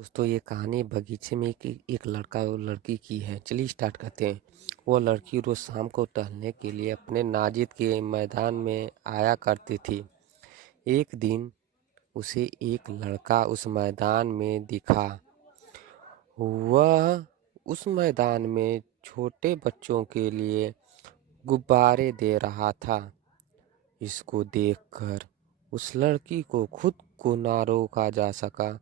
दोस्तों ये कहानी बगीचे में एक लड़का और लड़की की है। चलिए स्टार्ट करते हैं। वो लड़की रोज शाम को टहलने के लिए अपने नाजिद के मैदान में आया करती थी। एक दिन उसे एक लड़का उस मैदान में दिखा। वह उस मैदान में छोटे बच्चों के लिए गुब्बारे दे रहा था। इसको देखकर उस लड़की को खुद को ना रोका जा सका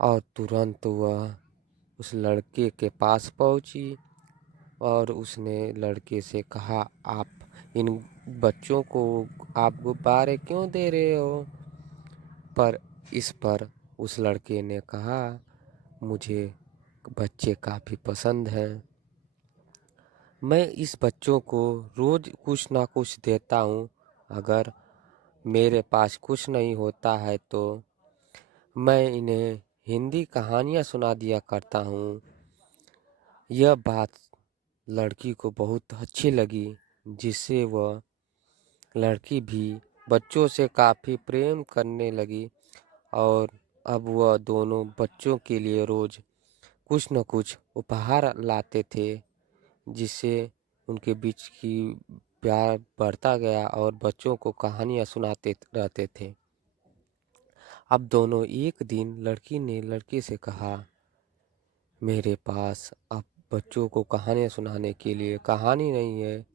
और तुरंत वह उस लड़के के पास पहुंची और उसने लड़के से कहा, आप इन बच्चों को आप गुब्बारे क्यों दे रहे हो? पर इस पर उस लड़के ने कहा, मुझे बच्चे काफ़ी पसंद हैं। मैं इस बच्चों को रोज़ कुछ ना कुछ देता हूँ। अगर मेरे पास कुछ नहीं होता है तो मैं इन्हें हिंदी कहानियाँ सुना दिया करता हूँ। यह बात लड़की को बहुत अच्छी लगी, जिससे वह लड़की भी बच्चों से काफ़ी प्रेम करने लगी और अब वह दोनों बच्चों के लिए रोज़ कुछ न कुछ उपहार लाते थे, जिससे उनके बीच की प्यार बढ़ता गया और बच्चों को कहानियाँ सुनाते रहते थे। अब दोनों एक दिन लड़की ने लड़के से कहा, मेरे पास अब बच्चों को कहानियाँ सुनाने के लिए कहानी नहीं है।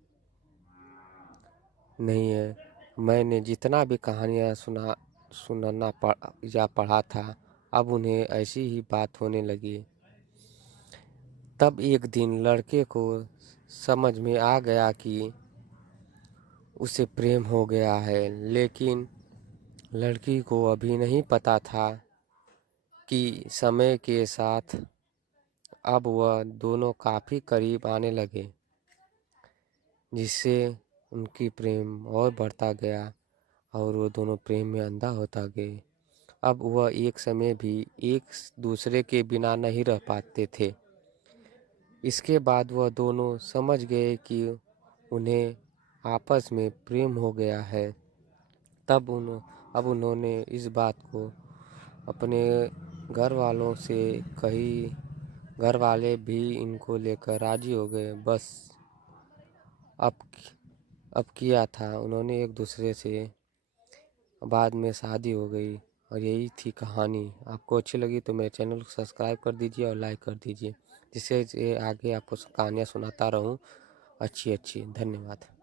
मैंने जितना भी कहानियाँ सुनाना पढ़ा था, अब उन्हें ऐसी ही बात होने लगी। तब एक दिन लड़के को समझ में आ गया कि उसे प्रेम हो गया है, लेकिन लड़की को अभी नहीं पता था कि समय के साथ अब वह दोनों काफ़ी करीब आने लगे, जिससे उनकी प्रेम और बढ़ता गया और वो दोनों प्रेम में अंधा होता गए। अब वह एक समय भी एक दूसरे के बिना नहीं रह पाते थे। इसके बाद वह दोनों समझ गए कि उन्हें आपस में प्रेम हो गया है। अब उन्होंने इस बात को अपने घर वालों से कही। घर वाले भी इनको लेकर राजी हो गए। बस अब अब किया था, उन्होंने एक दूसरे से बाद में शादी हो गई और यही थी कहानी। आपको अच्छी लगी तो मेरे चैनल को सब्सक्राइब कर दीजिए और लाइक कर दीजिए, जिससे आगे आपको कहानियाँ सुनाता रहूँ अच्छी। धन्यवाद।